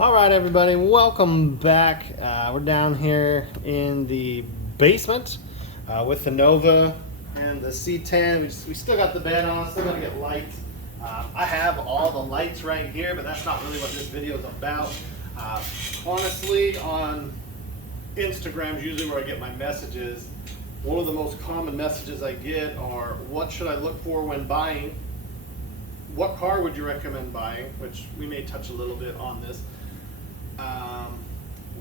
All right, everybody, welcome back. We're down here in the basement with the Nova and the C10. We still got the bed on, still gotta get lights. I have all the lights right here, but that's not really what this video is about. Honestly, on Instagram is usually where I get my messages. One of the most common messages I get are, what should I look for when buying? What car would you recommend buying? Which we may touch a little bit on this.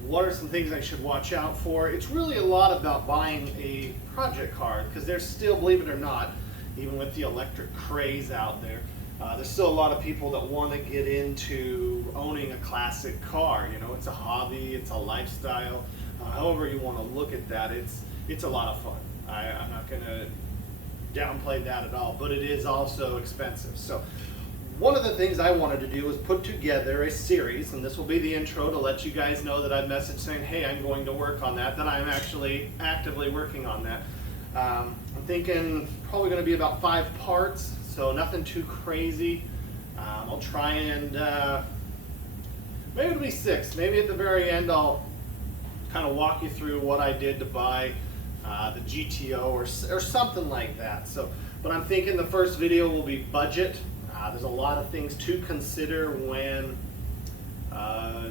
What are some things I should watch out for? It's really a lot about buying a project car, because there's still, believe it or not, even with the electric craze out there, there's still a lot of people that want to get into owning a classic car. You know, it's a hobby, it's a lifestyle. However you want to look at that, it's a lot of fun. I'm not going to downplay that at all, but it is also expensive. So one of the things I wanted to do was put together a series, and this will be the intro to let you guys know that I've messaged saying, hey, I'm going to work on that I'm actually actively working on that. I'm thinking probably going to be about 5 parts, so nothing too crazy. I'll try and, maybe it'll be 6. Maybe at the very end I'll kind of walk you through what I did to buy the GTO or something like that. So, but I'm thinking the first video will be budget. There's a lot of things to consider when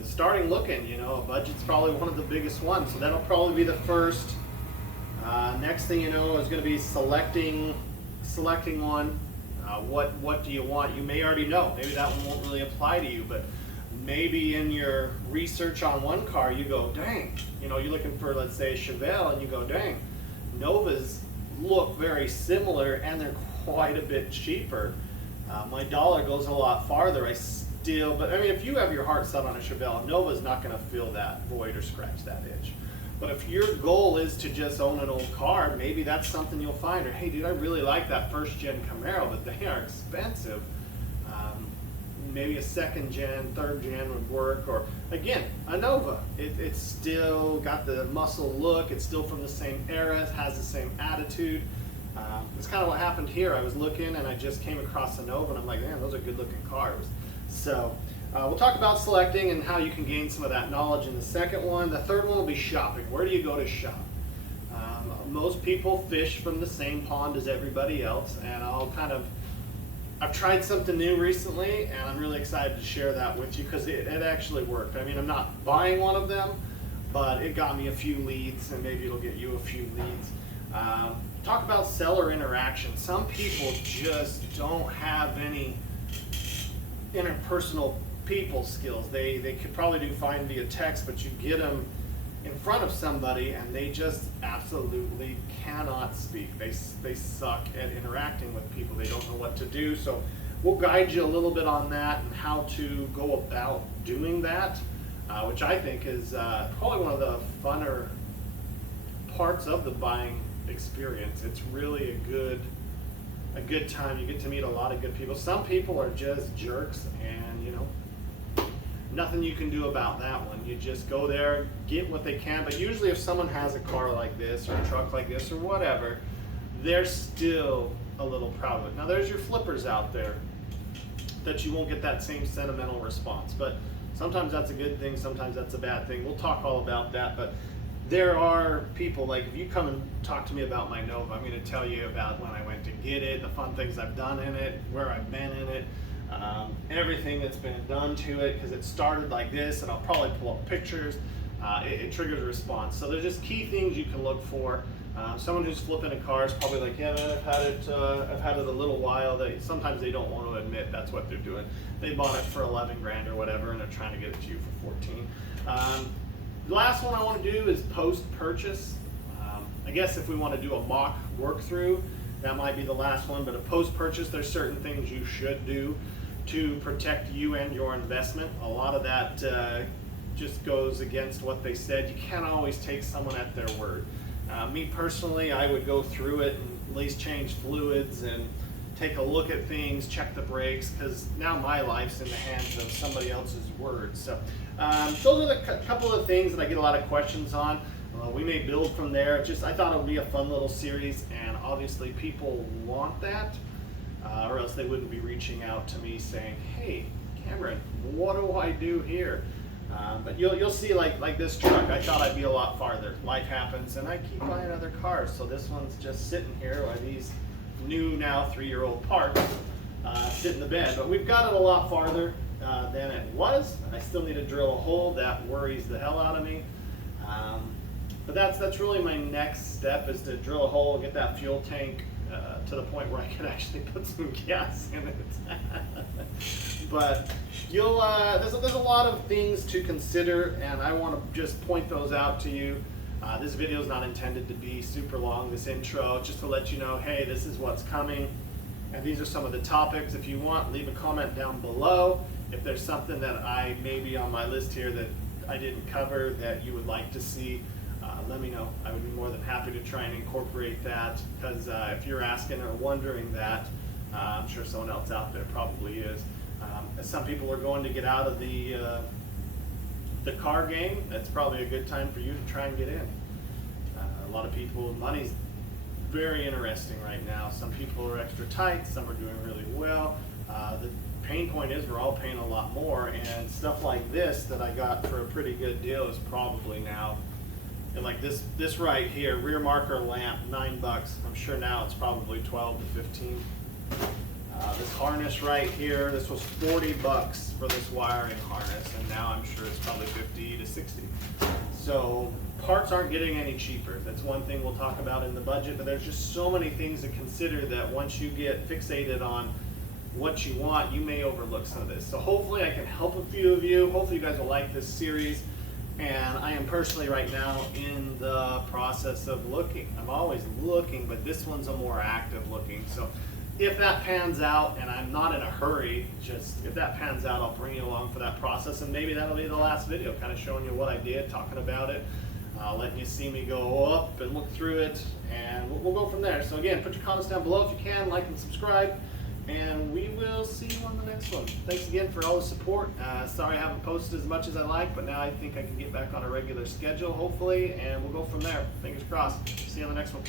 starting looking. You know, budget's probably one of the biggest ones, so that'll probably be the first. Next thing you know is going to be selecting one. What do you want? You may already know. Maybe that one won't really apply to you, but maybe in your research on one car you go, dang, you know, you're looking for, let's say, a Chevelle, and you go, dang, Novas look very similar and they're quite a bit cheaper. My dollar goes a lot farther. But I mean, if you have your heart set on a Chevelle, Nova's not going to fill that void or scratch that itch. But if your goal is to just own an old car, maybe that's something you'll find. Or, hey, dude, I really like that first gen Camaro, but they are expensive. Maybe a second gen, third gen would work. Or again, a Nova. It's still got the muscle look. It's still from the same era. It has the same attitude. It's kind of what happened here. I was looking and I just came across a Nova, and I'm like, man, those are good looking cars. So we'll talk about selecting and how you can gain some of that knowledge in the second one. The third one will be shopping. Where do you go to shop? Most people fish from the same pond as everybody else, and I've tried something new recently, and I'm really excited to share that with you because it actually worked. I mean, I'm not buying one of them, but it got me a few leads, and maybe it'll get you a few leads. Talk about seller interaction. Some people just don't have any interpersonal people skills. They could probably do fine via text, but you get them in front of somebody and they just absolutely cannot speak. They suck at interacting with people. They don't know what to do. So we'll guide you a little bit on that and how to go about doing that, which I think is probably one of the funner parts of the buying experience. It's really a good time. You get to meet a lot of good people. Some people are just jerks, and you know, nothing you can do about that one. You just go there, get what they can. But usually if someone has a car like this or a truck like this or whatever, they're still a little proud of it. Now there's your flippers out there that you won't get that same sentimental response, but sometimes that's a good thing, sometimes that's a bad thing. We'll talk all about that, but there are people, like if you come and talk to me about my Nova, I'm going to tell you about when I went to get it, the fun things I've done in it, where I've been in it, everything that's been done to it, because it started like this, and I'll probably pull up pictures. It triggers a response. So there's just key things you can look for. Someone who's flipping a car is probably like, yeah, man, I've had it a little while. Sometimes they don't want to admit that's what they're doing. They bought it for 11 grand or whatever, and they're trying to get it to you for 14. The last one I want to do is post-purchase. I guess if we want to do a mock work through, that might be the last one, but a post-purchase, there's certain things you should do to protect you and your investment. A lot of that just goes against what they said. You can't always take someone at their word. Me personally, I would go through it and at least change fluids and take a look at things, check the brakes, because now my life's in the hands of somebody else's words. So those are the couple of things that I get a lot of questions on. We may build from there. I thought it would be a fun little series, and obviously people want that, or else they wouldn't be reaching out to me saying, hey, Cameron, what do I do here? But you'll see like this truck, I thought I'd be a lot farther. Life happens and I keep buying other cars. So this one's just sitting here while these new now 3-year-old parts sit in the bed. But we've got it a lot farther than it was. I still need to drill a hole. That worries the hell out of me. But that's really my next step, is to drill a hole, get that fuel tank to the point where I can actually put some gas in it. But there's a lot of things to consider, and I want to just point those out to you. This video is not intended to be super long, this intro, just to let you know, hey, this is what's coming, and these are some of the topics. If you want, leave a comment down below. If there's something that I maybe on my list here that I didn't cover that you would like to see, let me know. I would be more than happy to try and incorporate that, because if you're asking or wondering that, I'm sure someone else out there probably is. Some people are going to get out of the car game. That's probably a good time for you to try and get in. A lot of people, money's very interesting right now. Some people are extra tight, some are doing really well. The pain point is we're all paying a lot more, and stuff like this that I got for a pretty good deal is probably now, and like this right here, rear marker lamp, $9. I'm sure now it's probably 12 to 15. This harness right here, this was $40 for this wiring harness, and now I'm sure it's probably 50 to 60. So parts aren't getting any cheaper. That's one thing we'll talk about in the budget, but there's just so many things to consider that once you get fixated on what you want, you may overlook some of this. So hopefully I can help a few of you. Hopefully you guys will like this series. And I am personally right now in the process of looking. I'm always looking, but this one's a more active looking. So if that pans out, and I'm not in a hurry, just if that pans out, I'll bring you along for that process, and maybe that'll be the last video, kind of showing you what I did, talking about it, letting you see me go up and look through it, and we'll go from there. So again, put your comments down below if you can, like and subscribe, and we will see you on the next one. Thanks again for all the support. Sorry I haven't posted as much as I like, but now I think I can get back on a regular schedule, hopefully, and we'll go from there. Fingers crossed. See you on the next one.